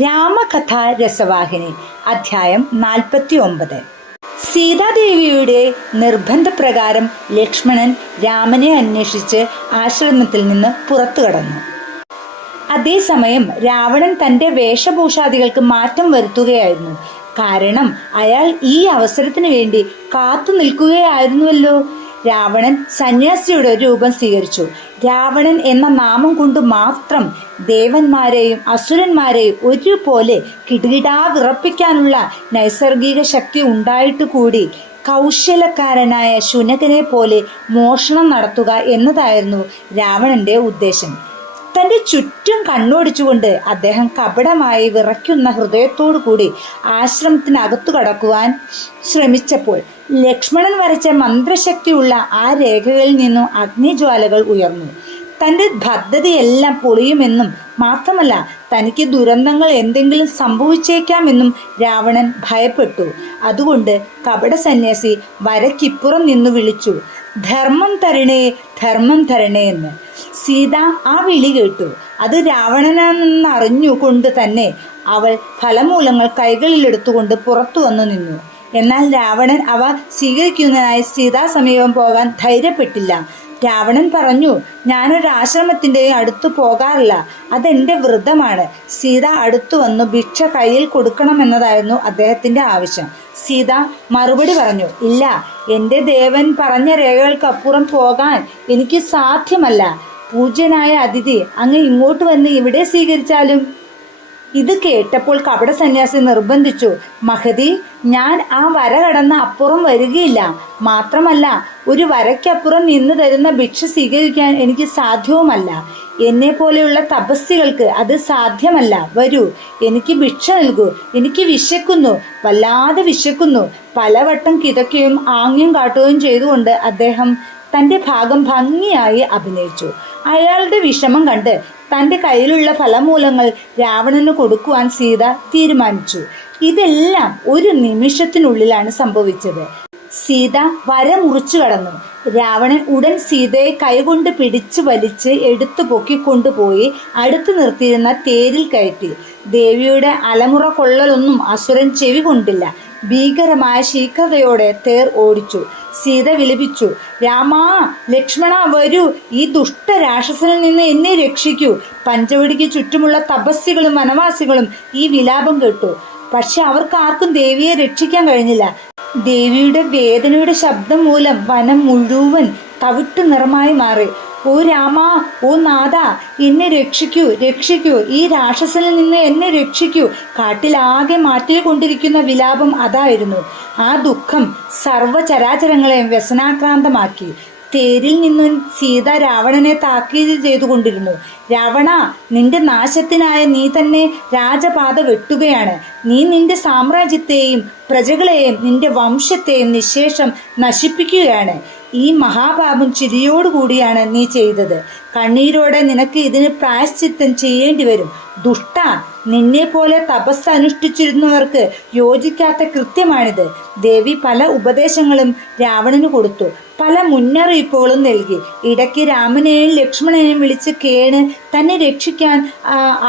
രാമകഥ രസവാഹിനി അധ്യായം നാൽപ്പത്തി ഒമ്പത് സീതാദേവിയുടെ നിർബന്ധപ്രകാരം ലക്ഷ്മണൻ രാമനെ അന്വേഷിച്ച് ആശ്രമത്തിൽ നിന്ന് പുറത്തു കടന്നു. അതേസമയം രാവണൻ തന്റെ വേഷഭൂഷാദികൾക്ക് മാറ്റം വരുത്തുകയായിരുന്നു. കാരണം അയാൾ ഈ അവസരത്തിന് വേണ്ടി കാത്തു നിൽക്കുകയായിരുന്നുവല്ലോ. രാവണൻ സന്യാസിയുടെ ഒരു രൂപം സ്വീകരിച്ചു. രാവണൻ എന്ന നാമം കൊണ്ട് മാത്രം ദേവന്മാരെയും അസുരന്മാരെയും ഒരുപോലെ കിടുകിടാ വിറപ്പിക്കാനുള്ള നൈസർഗിക ശക്തി ഉണ്ടായിട്ട് കൂടി കൗശലക്കാരനായ ശുനകനെ പോലെ മോഷണം നടത്തുക എന്നതായിരുന്നു രാവണന്റെ ഉദ്ദേശം. തന്റെ ചുറ്റും കണ്ണോടിച്ചുകൊണ്ട് അദ്ദേഹം കപടമായി വിറയ്ക്കുന്ന ഹൃദയത്തോടു കൂടി ആശ്രമത്തിനകത്തു കടക്കുവാൻ ശ്രമിച്ചപ്പോൾ ലക്ഷ്മണൻ വരച്ച മന്ത്രശക്തിയുള്ള ആ രേഖകളിൽ നിന്നും അഗ്നിജ്വാലകൾ ഉയർന്നു. തന്റെ ഭദ്രതയെല്ലാം പൊളിയുമെന്നും മാത്രമല്ല തനിക്ക് ദുരന്തങ്ങൾ എന്തെങ്കിലും സംഭവിച്ചേക്കാമെന്നും രാവണൻ ഭയപ്പെട്ടു. അതുകൊണ്ട് കപട സന്യാസി വരക്കിപ്പുറം നിന്നു വിളിച്ചു ധർമ്മം തരണേ ധർമ്മം തരണേ എന്ന്. സീത ആ വിളി കേട്ടു. അത് രാവണനാണെന്ന് അറിഞ്ഞുകൊണ്ട് തന്നെ അവൾ ഫലമൂലങ്ങൾ കൈകളിലെടുത്തുകൊണ്ട് പുറത്തു വന്നു നിന്നു. എന്നാൽ രാവണൻ അവ സ്വീകരിക്കുന്നതിനായി സീതാ സമീപം പോകാൻ ധൈര്യപ്പെട്ടില്ല. രാവണൻ പറഞ്ഞു ഞാനൊരു ആശ്രമത്തിന്റെ അടുത്തു പോകാറില്ല. അതെന്റെ വ്രതമാണ്. സീത അടുത്തു വന്ന് ഭിക്ഷ കയ്യിൽ കൊടുക്കണമെന്നതായിരുന്നു അദ്ദേഹത്തിന്റെ ആവശ്യം. സീത മറുപടി പറഞ്ഞു ഇല്ല എന്റെ ദേവൻ പറഞ്ഞ രേഖകൾക്കപ്പുറം പോകാൻ എനിക്ക് സാധ്യമല്ല. പൂജ്യനായ അതിഥി അങ്ങ് ഇങ്ങോട്ട് വന്ന് ഇവിടെ സ്വീകരിച്ചാലും? ഇത് കേട്ടപ്പോൾ കപട സന്യാസി നിർബന്ധിച്ചു മഹതി ഞാൻ ആ വര കടന്ന് അപ്പുറം വരികയില്ല. മാത്രമല്ല ഒരു വരയ്ക്കപ്പുറം നിന്ന് തരുന്ന ഭിക്ഷ സ്വീകരിക്കാൻ എനിക്ക് സാധ്യവുമല്ല. എന്നെ പോലെയുള്ള തപസ്സികൾക്ക് അത് സാധ്യമല്ല. വരൂ എനിക്ക് ഭിക്ഷ നൽകൂ എനിക്ക് വിശക്കുന്നു വല്ലാതെ വിശക്കുന്നു. പലവട്ടം കിതക്കുകയും ആംഗ്യം കാട്ടുകയും ചെയ്തുകൊണ്ട് അദ്ദേഹം തന്റെ ഭാഗം ഭംഗിയായി അഭിനയിച്ചു. അയാളുടെ വിഷമം കണ്ട് തന്റെ കയ്യിലുള്ള ഫലമൂലങ്ങൾ രാവണന് കൊടുക്കുവാൻ സീത തീരുമാനിച്ചു. ഇതെല്ലാം ഒരു നിമിഷത്തിനുള്ളിലാണ് സംഭവിച്ചത്. സീത വര മുറിച്ചു കടന്നു. രാവണൻ ഉടൻ സീതയെ കൈകൊണ്ട് പിടിച്ചു വലിച്ച് എടുത്തു പൊക്കി കൊണ്ടുപോയി അടുത്തു നിർത്തിയിരുന്ന തേരിൽ കയറ്റി. ദേവിയുടെ അലമുറ കൊള്ളലൊന്നും അസുരൻ ചെവി കൊണ്ടില്ല. ഭീകരമായ ശീഘ്രതയോടെ തേർ ഓടിച്ചു. സീത വിലപിച്ചു. രാമാ ലക്ഷ്മണ വരൂ. ഈ ദുഷ്ട രാക്ഷസനിൽ നിന്ന് എന്നെ രക്ഷിക്കൂ. പഞ്ചവടിക്ക് ചുറ്റുമുള്ള തപസ്സികളും വനവാസികളും ഈ വിലാപം കേട്ടു. പക്ഷെ അവർക്ക് ആർക്കും ദേവിയെ രക്ഷിക്കാൻ കഴിഞ്ഞില്ല. ദേവിയുടെ വേദനയുടെ ശബ്ദം മൂലം വനം മുഴുവൻ തവിട്ടു നിറമായി മാറി. ഓ രാമ ഓ നാഥ എന്നെ രക്ഷിക്കൂ രക്ഷിക്കൂ. ഈ രാക്ഷസനിൽ നിന്ന് എന്നെ രക്ഷിക്കൂ. കാട്ടിലാകെ മാറ്റിക്കൊണ്ടിരിക്കുന്ന വിലാപം അതായിരുന്നു. ആ ദുഃഖം സർവചരാചരങ്ങളെയും വ്യസനാക്രാന്തമാക്കി. തേരിൽ നിന്നും സീത രാവണനെ താക്കീത് ചെയ്തുകൊണ്ടിരുന്നു. രാവണ നിന്റെ നാശത്തിനായ നീ തന്നെ രാജപാത വെട്ടുകയാണ്. നീ നിന്റെ സാമ്രാജ്യത്തെയും പ്രജകളെയും നിന്റെ വംശത്തെയും നിശേഷം നശിപ്പിക്കുകയാണ്. ഈ മഹാപാപം ചിരിയോടുകൂടിയാണ് നീ ചെയ്തത്. കണ്ണീരോടെ നിനക്ക് ഇതിന് പ്രായശ്ചിത്തം ചെയ്യേണ്ടി വരും. ദുഷ്ട നിന്നെ പോലെ തപസ് അനുഷ്ഠിച്ചിരുന്നവർക്ക് യോജിക്കാത്ത കൃത്യമാണിത്. ദേവി പല ഉപദേശങ്ങളും രാവണന് കൊടുത്തു. പല മുന്നറിയിപ്പുകളും നൽകി. ഇടയ്ക്ക് രാമനെയും ലക്ഷ്മണനെയും വിളിച്ച് കേണ് തന്നെ രക്ഷിക്കാൻ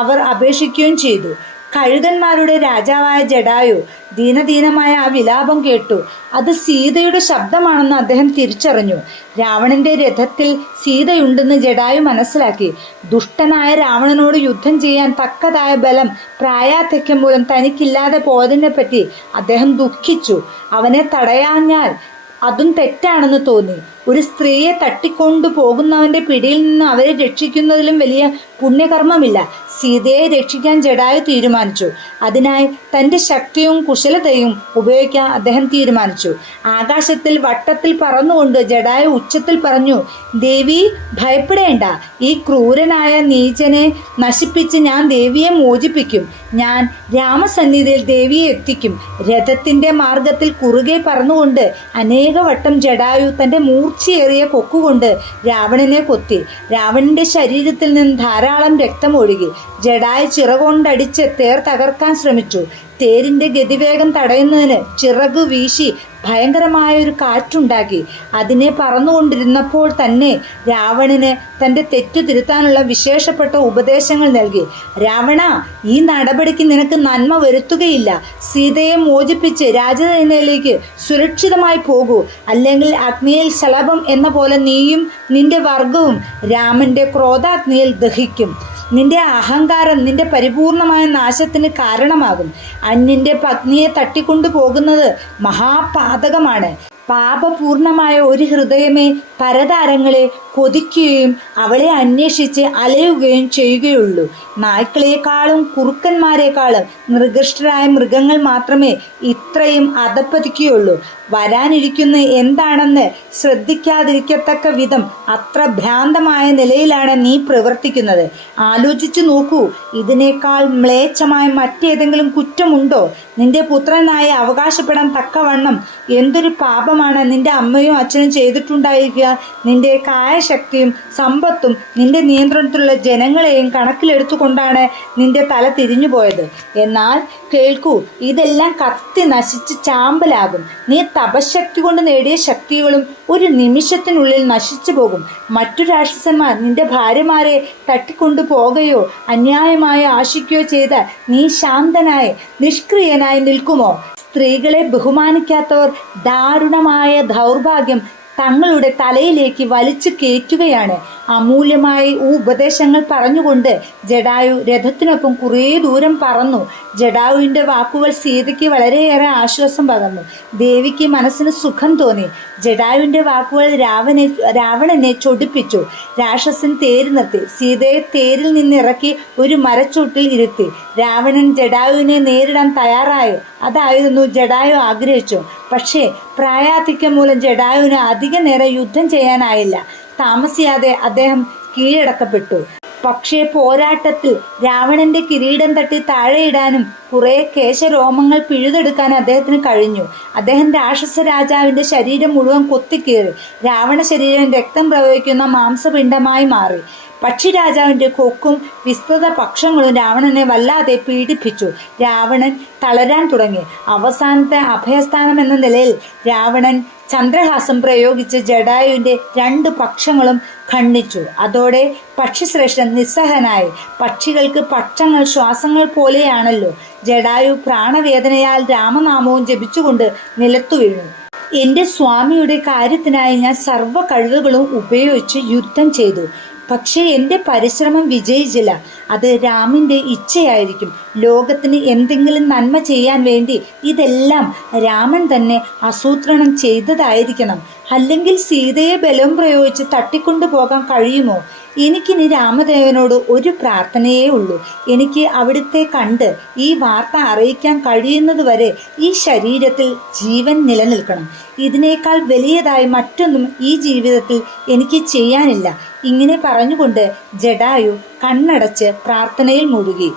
അവർ അപേക്ഷിക്കുകയും ചെയ്തു. കഴുകന്മാരുടെ രാജാവായ ജഡായു ദീനദീനമായ ആ വിലാപം കേട്ടു. അത് സീതയുടെ ശബ്ദമാണെന്ന് അദ്ദേഹം തിരിച്ചറിഞ്ഞു. രാവണന്റെ രഥത്തിൽ സീതയുണ്ടെന്ന് ജഡായു മനസ്സിലാക്കി. ദുഷ്ടനായ രാവണനോട് യുദ്ധം ചെയ്യാൻ തക്കതായ ബലം പ്രായാധിക്യം മൂലം തനിക്കില്ലാതെ പോയതിനെ പറ്റി അദ്ദേഹം ദുഃഖിച്ചു. അവനെ തടയാഞ്ഞാൽ അതും തെറ്റാണെന്ന് തോന്നി. ഒരു സ്ത്രീയെ തട്ടിക്കൊണ്ടു പോകുന്നവന്റെ പിടിയിൽ നിന്ന് അവരെ രക്ഷിക്കുന്നതിലും വലിയ പുണ്യകർമ്മമില്ല. സീതയെ രക്ഷിക്കാൻ ജഡായു തീരുമാനിച്ചു. അതിനായി തന്റെ ശക്തിയും കുശലതയും ഉപയോഗിക്കാൻ അദ്ദേഹം തീരുമാനിച്ചു. ആകാശത്തിൽ വട്ടത്തിൽ പറന്നുകൊണ്ട് ജഡായു ഉച്ചത്തിൽ പറഞ്ഞു ദേവി ഭയപ്പെടേണ്ട. ഈ ക്രൂരനായ നീചനെ നശിപ്പിച്ച് ഞാൻ ദേവിയെ മോചിപ്പിക്കും. ഞാൻ രാമസന്നിധിയിൽ ദേവിയെ എത്തിക്കും. രഥത്തിന്റെ മാർഗത്തിൽ കുറുകെ പറന്നുകൊണ്ട് അനേക വട്ടം ജഡായു തന്റെ മൂർച്ചയേറിയ കൊക്കുകൊണ്ട് രാവണനെ കൊത്തി. രാവണന്റെ ശരീരത്തിൽ നിന്ന് ധാരാളം രക്തം ഒഴുകി. ജഡായു ചിറകൊണ്ടടിച്ച് തേർ തകർക്കാൻ ശ്രമിച്ചു. തേരിന്റെ ഗതിവേഗം തടയുന്നതിന് ചിറകു വീശി ഭയങ്കരമായ ഒരു കാറ്റുണ്ടാക്കി. അതിനെ പറന്നുകൊണ്ടിരുന്നപ്പോൾ തന്നെ രാവണന് തന്റെ തെറ്റു തിരുത്താനുള്ള വിശേഷപ്പെട്ട ഉപദേശങ്ങൾ നൽകി. രാവണ ഈ നടപടിക്ക് നിനക്ക് നന്മ വരുത്തുകയില്ല. സീതയെ മോചിപ്പിച്ച് രാജധാനിയിലേക്ക് സുരക്ഷിതമായി പോകൂ. അല്ലെങ്കിൽ അഗ്നിയിൽ ശലഭം എന്ന പോലെ നീയും നിന്റെ വർഗവും രാമന്റെ ക്രോധാഗ്നിയിൽ ദഹിക്കും. നിന്റെ അഹങ്കാരം നിന്റെ പരിപൂർണമായ നാശത്തിന് കാരണമാകും. അന്യന്റെ പത്നിയെ തട്ടിക്കൊണ്ടു പോകുന്നത് മഹാപാതകമാണ്. പാപപൂർണമായ ഒരു ഹൃദയമേ പരതാരങ്ങളെ കൊതിക്കുകയും അവളെ അന്വേഷിച്ച് അലയുകയും ചെയ്യുകയുള്ളൂ. നായ്ക്കളെക്കാളും കുറുക്കന്മാരെക്കാളും മൃഗഷ്ടരായ മൃഗങ്ങൾ മാത്രമേ ഇത്രയും അധപ്പതിക്കുകയുള്ളൂ വരാനിരിക്കുന്ന എന്താണെന്ന് ശ്രദ്ധിക്കാതിരിക്കത്തക്ക വിധം അത്ര ഭ്രാന്തമായ നിലയിലാണ് നീ പ്രവർത്തിക്കുന്നത്. ആലോചിച്ചു നോക്കൂ ഇതിനേക്കാൾ മ്ലേച്ഛമായ മറ്റേതെങ്കിലും കുറ്റമുണ്ടോ? നിന്റെ പുത്രനായി അവകാശപ്പെടാൻ തക്കവണ്ണം എന്തൊരു പാപമാണ് നിന്റെ അമ്മയും അച്ഛനും ചെയ്തിട്ടുണ്ടായിരിക്കുക? നിന്റെ കായശക്തിയും സമ്പത്തും നിന്റെ നിയന്ത്രണത്തിലുള്ള ജനങ്ങളെയും കണക്കിലെടുത്തുകൊണ്ടാണ് നിന്റെ തല തിരിഞ്ഞു പോയത് എന്നാൽ കേൾക്കൂ ഇതെല്ലാം കത്തി നശിച്ച് ചാമ്പലാകും. നീ തപശക്തി കൊണ്ട് നേടിയ ശക്തികളും ഒരു നിമിഷത്തിനുള്ളിൽ നശിച്ചു പോകും. മറ്റു രാക്ഷസന്മാർ നിന്റെ ഭാര്യമാരെ തട്ടിക്കൊണ്ടു പോകുകയോ അന്യായമായ ആശിക്കുകയോ ചെയ്ത നീ ശാന്തനായി നിഷ്ക്രിയനായി നിൽക്കുമോ? സ്ത്രീകളെ ബഹുമാനിക്കാത്തവർ ദാരുണമായ ദൗർഭാഗ്യം തങ്ങളുടെ തലയിലേക്ക് വലിച്ചു കയറ്റുകയാണ്. അമൂല്യമായി ഈ ഉപദേശങ്ങൾ പറഞ്ഞുകൊണ്ട് ജഡായു രഥത്തിനൊപ്പം കുറേ ദൂരം പറന്നു. ജഡായുവിന്റെ വാക്കുകൾ സീതയ്ക്ക് വളരെയേറെ ആശ്വാസം പകർന്നു. ദേവിക്ക് മനസ്സിന് സുഖം തോന്നി. ജഡായുവിന്റെ വാക്കുകൾ രാവണനെ രാവണനെ ചൊടിപ്പിച്ചു. രാക്ഷസൻ തേര് നിർത്തി. സീതയെ തേരിൽ നിന്നിറക്കി ഒരു മരച്ചൂട്ടിൽ ഇരുത്തി. രാവണൻ ജഡായുവിനെ നേരിടാൻ തയ്യാറായി. അതായിരുന്നു ജഡായു ആഗ്രഹിച്ചു. പക്ഷേ പ്രായാധിക്യം മൂലം ജഡായുവിന് അധിക നേരം യുദ്ധം ചെയ്യാനായില്ല. താമസിയാതെ അദ്ദേഹം കീഴടക്കപ്പെട്ടു. പക്ഷേ പോരാട്ടത്തിൽ രാവണന്റെ കിരീടം തട്ടി താഴെയിടാനും കുറെ കേശരോമങ്ങൾ പിഴുതെടുക്കാൻ അദ്ദേഹത്തിന് കഴിഞ്ഞു. അദ്ദേഹം രാക്ഷസ രാജാവിന്റെ ശരീരം മുഴുവൻ കൊത്തിക്കീറി. രാവണ ശരീരം രക്തം പ്രവഹിക്കുന്ന മാംസപിണ്ഡമായി മാറി. പക്ഷിരാജാവിന്റെ കൊക്കും വിസ്തൃത പക്ഷങ്ങളും രാവണനെ വല്ലാതെ പീഡിപ്പിച്ചു. രാവണൻ തളരാൻ തുടങ്ങി. അവസാനത്തെ അഭയസ്ഥാനം എന്ന നിലയിൽ രാവണൻ ചന്ദ്രഹാസം പ്രയോഗിച്ച് ജഡായുവിന്റെ രണ്ട് പക്ഷങ്ങളും ഖണ്ഡിച്ചു. അതോടെ പക്ഷിശ്രേഷ്ഠൻ നിസ്സഹനായി. പക്ഷികൾക്ക് പക്ഷങ്ങൾ ശ്വാസങ്ങൾ പോലെയാണല്ലോ. ജഡായു പ്രാണവേദനയാൽ രാമനാമവും ജപിച്ചുകൊണ്ട് നിലത്തു വീണു. എന്റെ സ്വാമിയുടെ കാര്യത്തിനായി ഞാൻ സർവ കഴിവുകളും ഉപയോഗിച്ച് യുദ്ധം ചെയ്തു. പക്ഷേ എന്റെ പരിശ്രമം വിജയിച്ചില്ല. അത് രാമിന്റെ ഇച്ഛയായിരിക്കും. ലോകത്തിന് എന്തെങ്കിലും നന്മ ചെയ്യാൻ വേണ്ടി ഇതെല്ലാം രാമൻ തന്നെ ആസൂത്രണം ചെയ്തതായിരിക്കണം. അല്ലെങ്കിൽ സീതയെ ബലം പ്രയോഗിച്ച് തട്ടിക്കൊണ്ടു പോകാൻ കഴിയുമോ? എനിക്കിനി രാമദേവനോട് ഒരു പ്രാർത്ഥനയേ ഉള്ളൂ. എനിക്ക് അവിടുത്തെ കണ്ട് ഈ വാർത്ത അറിയിക്കാൻ കഴിയുന്നതുവരെ ഈ ശരീരത്തിൽ ജീവൻ നിലനിൽക്കണം. ഇതിനേക്കാൾ വലിയതായി മറ്റൊന്നും ഈ ജീവിതത്തിൽ എനിക്ക് ചെയ്യാനില്ല. ഇങ്ങനെ പറഞ്ഞുകൊണ്ട് ജഡായു കണ്ണടച്ച് പ്രാർത്ഥനയിൽ മുഴുകി.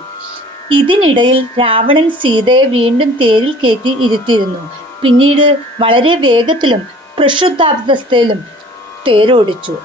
ഇതിനിടയിൽ രാവണൻ സീതയെ വീണ്ടും തേരിൽ കയറ്റി ഇരുത്തിയിരുന്നു. പിന്നീട് വളരെ വേഗത്തിലും പ്രക്ഷുബ്ധാവസ്ഥയിലും തേരോടിച്ചു.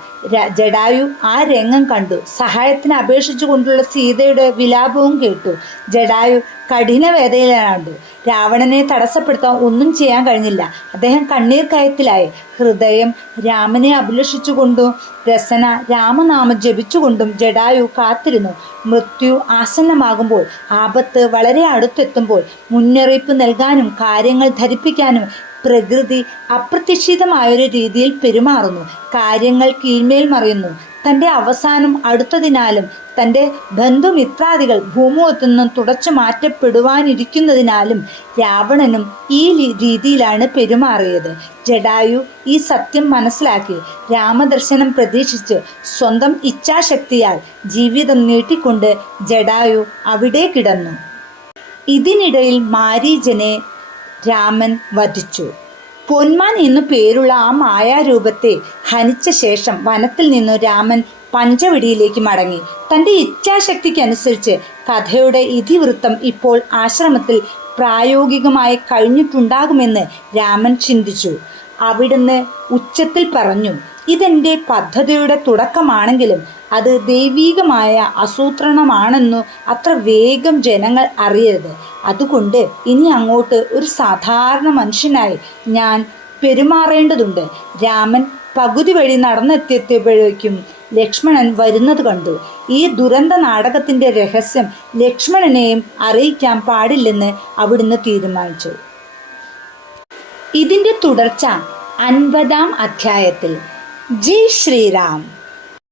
ജഡായു ആ രംഗം കണ്ടു. സഹായത്തിന് അപേക്ഷിച്ചു കൊണ്ടുള്ള സീതയുടെ വിലാപവും കേട്ടു. ജഡായു കഠിന വേദനയിലാണ്ടു രാവണനെ തടസ്സപ്പെടുത്താൻ ഒന്നും ചെയ്യാൻ കഴിഞ്ഞില്ല. അദ്ദേഹം കണ്ണീർ കയത്തിലായി ഹൃദയം രാമനെ അഭിലഷിച്ചുകൊണ്ടും രസന രാമനാമം ജപിച്ചുകൊണ്ടും ജഡായു കാത്തിരുന്നു. മൃത്യു ആസന്നമാകുമ്പോൾ ആപത്ത് വളരെ അടുത്തെത്തുമ്പോൾ മുന്നറിയിപ്പ് നൽകാനും കാര്യങ്ങൾ ധരിപ്പിക്കാനും പ്രകൃതി അപ്രതീക്ഷിതമായൊരു രീതിയിൽ പെരുമാറുന്നു. കാര്യങ്ങൾ കീഴ്മേൽ മറിയുന്നു. തന്റെ അവസാനം അടുത്തതിനാലും തന്റെ ബന്ധുമിത്രാദികൾ ഭൂമുഖത്തു നിന്നും തുടച്ചു മാറ്റപ്പെടുവാനിരിക്കുന്നതിനാലും രാവണനും ഈ രീതിയിലാണ് പെരുമാറിയത്. ജഡായു ഈ സത്യം മനസ്സിലാക്കി രാമദർശനം പ്രതീക്ഷിച്ച് സ്വന്തം ഇച്ഛാശക്തിയാൽ ജീവിതം നീട്ടിക്കൊണ്ട് ജഡായു അവിടെ കിടന്നു. ഇതിനിടയിൽ മാരീജനെ രാമൻ വധിച്ചു. പൊന്മാൻ എന്നു പേരുള്ള ആ മായാരൂപത്തെ ഹനിച്ച ശേഷം വനത്തിൽ നിന്നു രാമൻ പഞ്ചവടിയിലേക്ക് മടങ്ങി. തന്റെ ഇച്ഛാശക്തിക്കനുസരിച്ച് കഥയുടെ ഇതിവൃത്തം ഇപ്പോൾ ആശ്രമത്തിൽ പ്രായോഗികമായി കഴിഞ്ഞിട്ടുണ്ടാകുമെന്ന് രാമൻ ചിന്തിച്ചു. അവിടുന്ന് ഉച്ചത്തിൽ പറഞ്ഞു ഇതെന്റെ പദ്ധതിയുടെ തുടക്കമാണെങ്കിലും അത് ദൈവീകമായ ആസൂത്രണമാണെന്നു അത്ര വേഗം ജനങ്ങൾ അറിയരുത്. അതുകൊണ്ട് ഇനി അങ്ങോട്ട് ഒരു സാധാരണ മനുഷ്യനായി ഞാൻ പെരുമാറേണ്ടതുണ്ട്. രാമൻ പകുതി വഴി നടന്നെത്തിയപ്പോഴേക്കും ലക്ഷ്മണൻ വരുന്നത് കണ്ടു. ഈ ദുരന്ത നാടകത്തിന്റെ രഹസ്യം ലക്ഷ്മണനെയും അറിയിക്കാൻ പാടില്ലെന്ന് അവിടുന്ന് തീരുമാനിച്ചു. ഇതിന്റെ തുടർച്ച അൻപതാം അധ്യായത്തിൽ. ജി ശ്രീറാം